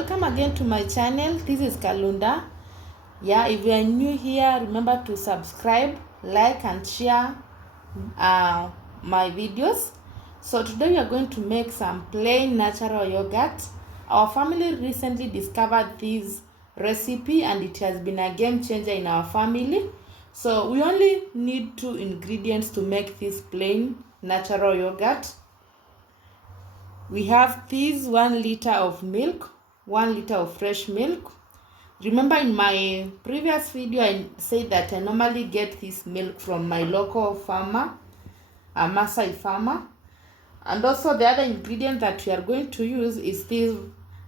welcome again to my channel. This is Kalunda. If you are new here, remember to subscribe, like and share my videos. So today we are going to make some plain natural yogurt. Our family recently discovered this recipe and it has been a game changer in our family. So we only need 2 ingredients to make this plain natural yogurt. We have this 1 liter of milk, 1 liter of fresh milk. Remember in my previous video I said that I normally get this milk from my local farmer, a Maasai farmer. And also the other ingredient that we are going to use is this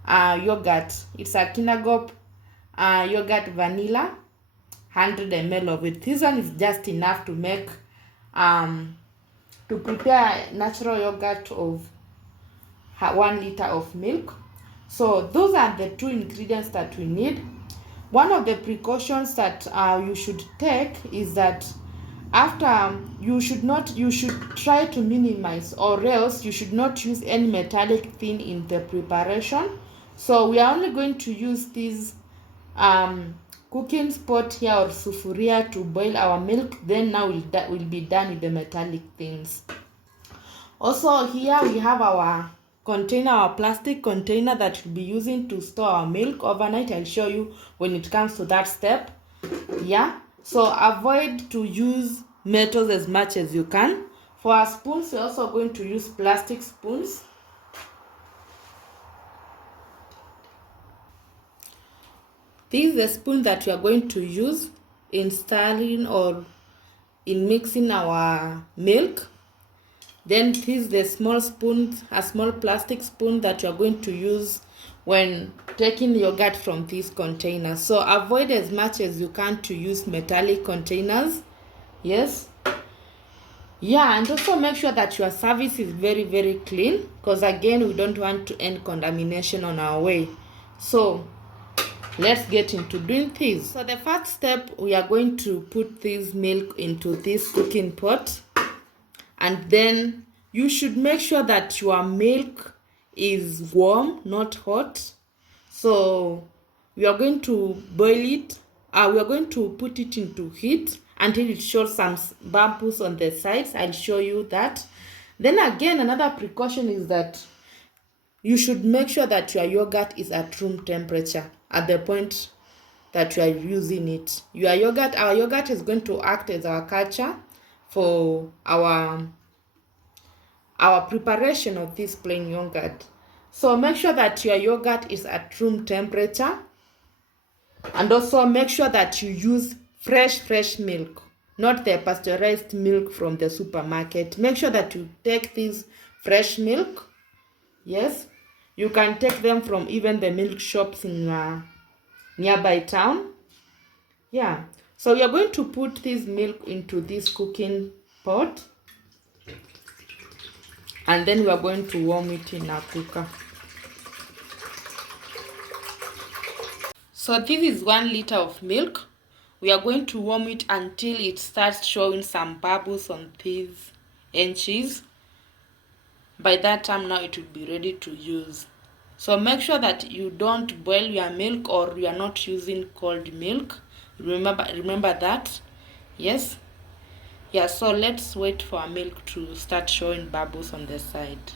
yogurt. It's a Kinangop yogurt vanilla, 100 ml of it. This one is just enough to make to prepare natural yogurt of 1 liter of milk. So those are the 2 ingredients that we need. One of the precautions that you should take is that after you should try to minimize, or else you should not use any metallic thing in the preparation. So we are only going to use this cooking spot here or sufuria to boil our milk. Then now we'll be done with the metallic things. Also here we have our container, our plastic container that we'll be using to store our milk overnight. I'll show you when it comes to that step. So avoid to use metals as much as you can. For our spoons, we're also going to use plastic spoons. This is the spoon that we are going to use in stirring or in mixing our milk. Then this is the small spoon, a small plastic spoon that you are going to use when taking yogurt from this container. So avoid as much as you can to use metallic containers. And also make sure that your service is very, very clean, because again, we don't want to end contamination on our way. So let's get into doing this. So the first step, we are going to put this milk into this cooking pot. And then you should make sure that your milk is warm, not hot. So we are going to boil it. We are going to put it into heat until it shows some bubbles on the sides. I'll show you that. Then again, another precaution is that you should make sure that your yogurt is at room temperature at the point that you are using it. Our yogurt is going to act as our culture for our preparation of this plain yogurt. So make sure that your yogurt is at room temperature, and also make sure that you use fresh milk, not the pasteurized milk from the supermarket. Make sure that you take this fresh milk. Yes, you can take them from even the milk shops in nearby town. So we are going to put this milk into this cooking pot, and then we are going to warm it in a cooker. So this is 1 liter of milk. We are going to warm it until it starts showing some bubbles on these edges. By that time now it will be ready to use. So make sure that you don't boil your milk, or you are not using cold milk. Remember that. So let's wait for our milk to start showing bubbles on the side.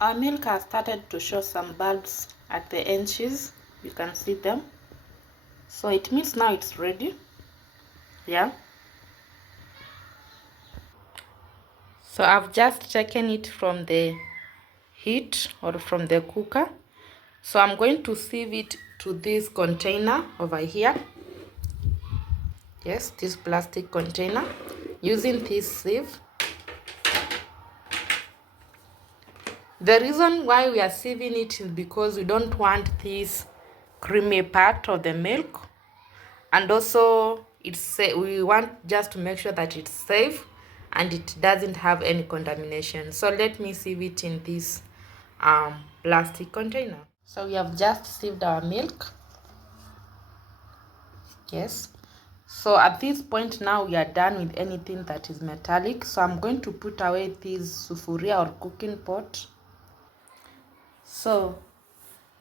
Our milk has started to show some bubbles at the edges. You can see them. So it means now it's ready. So I've just taken it from the heat or from the cooker. So I'm going to sieve it to this container over here. This plastic container, using this sieve. The reason why we are sieving it is because we don't want this creamy part of the milk, and also we want just to make sure that it's safe and it doesn't have any contamination. So let me sieve it in this plastic container. So we have just sieved our milk. So at this point now we are done with anything that is metallic. So I'm going to put away this sufuria or cooking pot. So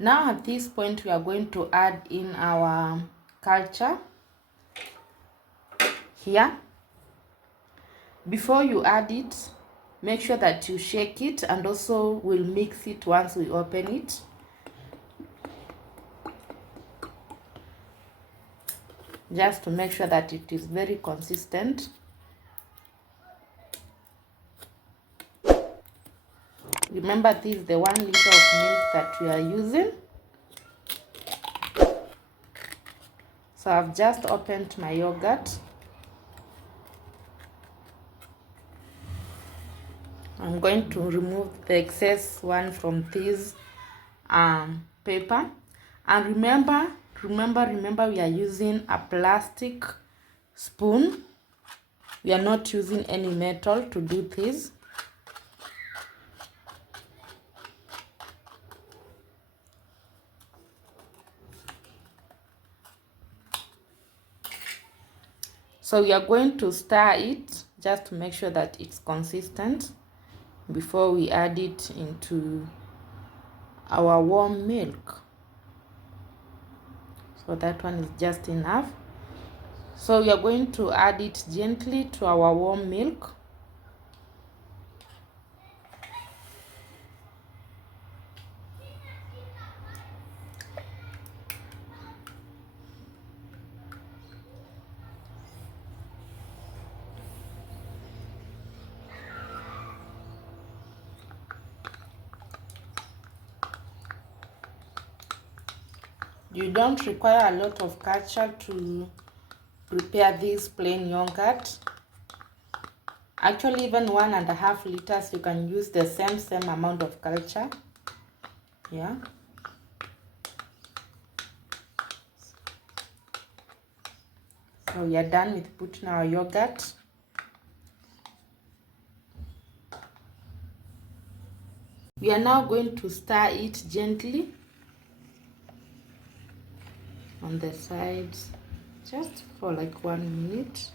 Now at this point, we are going to add in our culture here. Before you add it, make sure that you shake it, and also we'll mix it once we open it. Just to make sure that it is very consistent. Remember, this is the 1 liter of milk that we are using. So I've just opened my yogurt. I'm going to remove the excess one from this paper. And remember, we are using a plastic spoon. We are not using any metal to do this. So we are going to stir it just to make sure that it's consistent before we add it into our warm milk. So that one is just enough. So we are going to add it gently to our warm milk. You don't require a lot of culture to prepare this plain yogurt. Actually, even 1.5 liters, you can use the same amount of culture. Yeah. So we are done with putting our yogurt. We are now going to stir it gently on the sides, just for like 1 minute.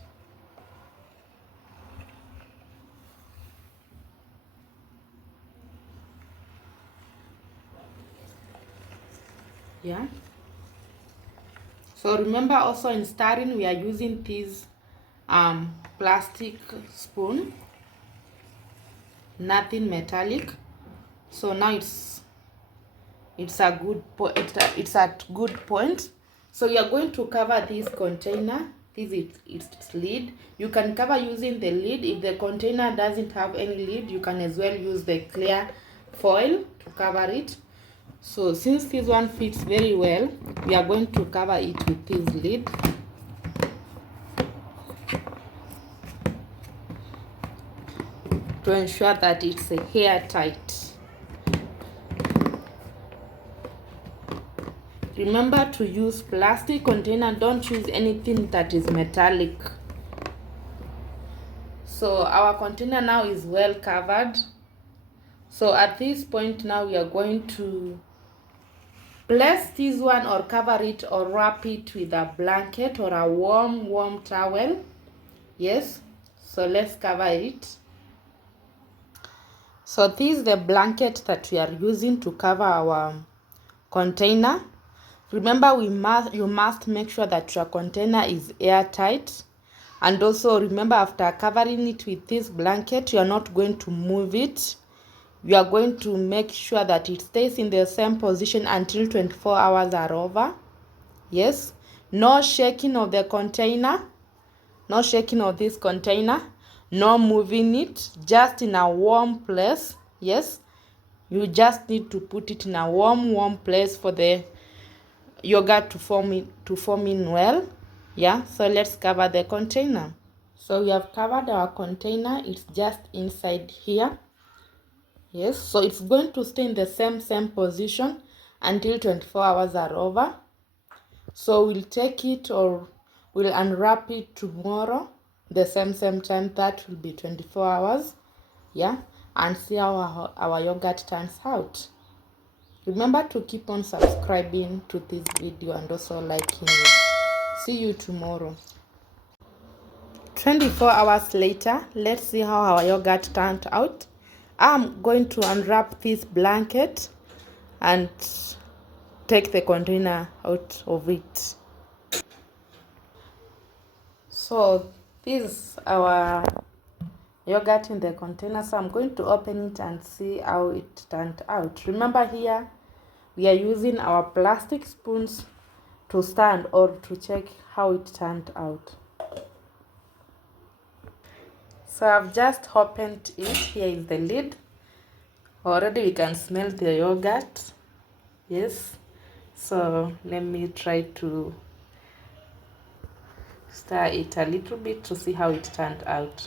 Yeah. So remember, also in stirring, we are using this plastic spoon, nothing metallic. So now it's at good point. So you are going to cover this container. This is its lid. You can cover using the lid. If the container doesn't have any lid, you can as well use the clear foil to cover it. So since this one fits very well, we are going to cover it with this lid. To ensure that it's airtight. Remember to use plastic container, don't use anything that is metallic. So our container now is well covered. So at this point now we are going to place this one or cover it or wrap it with a blanket or a warm towel. Yes, so let's cover it. So this is the blanket that we are using to cover our container. Remember, you must make sure that your container is airtight. And also remember, after covering it with this blanket, you are not going to move it. You are going to make sure that it stays in the same position until 24 hours are over. Yes, no shaking of the container, no shaking of this container, no moving it, just in a warm place. Yes, you just need to put it in a warm place for the yogurt to form in well. Yeah, so let's cover the container. So we have covered our container. It's just inside here. Yes, so it's going to stay in the same position until 24 hours are over. So we'll take it, or we'll unwrap it tomorrow, the same time. That will be 24 hours. Yeah, and see how our yogurt turns out. Remember to keep on subscribing to this video and also liking it. See you tomorrow. 24 hours later, let's see how our yogurt turned out. I'm going to unwrap this blanket and take the container out of it. So this is our yogurt in the container, so I'm going to open it and see how it turned out. Remember, here we are using our plastic spoons to stand or to check how it turned out. So I've just opened it. Here is the lid. Already we can smell the yogurt. Yes, so let me try to stir it a little bit to see how it turned out.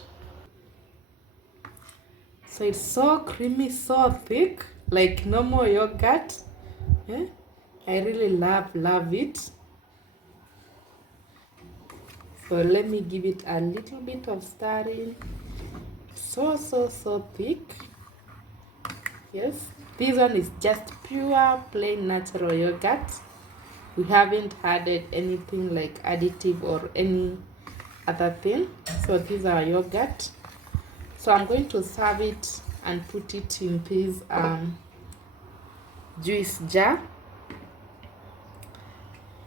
So it's so creamy, so thick, like normal yogurt. Yeah? I really love it. So let me give it a little bit of stirring. So thick. Yes, this one is just pure plain natural yogurt. We haven't added anything like additive or any other thing. So these are yogurt. So I'm going to serve it and put it in this juice jar.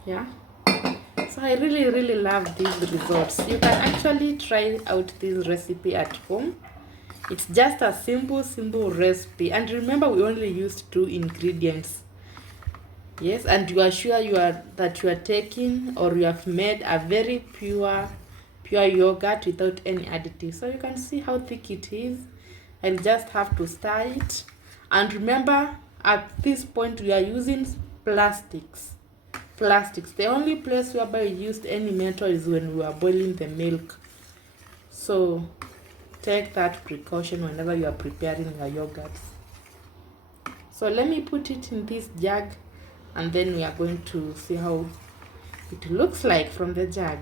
Yeah, so I really love these results. You can actually try out this recipe at home. It's just a simple recipe, and remember, we only used 2 ingredients. Yes, and you are sure that you are taking or you have made a very pure yogurt without any additives. So you can see how thick it is. I'll just have to stir it. And remember, at this point we are using plastics. The only place whereby we used any metal is when we were boiling the milk. So take that precaution whenever you are preparing your yogurts. So let me put it in this jug, and then we are going to see how it looks like from the jug.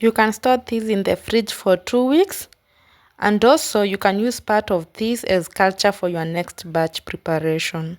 You can store these in the fridge for 2 weeks, and also you can use part of this as culture for your next batch preparation.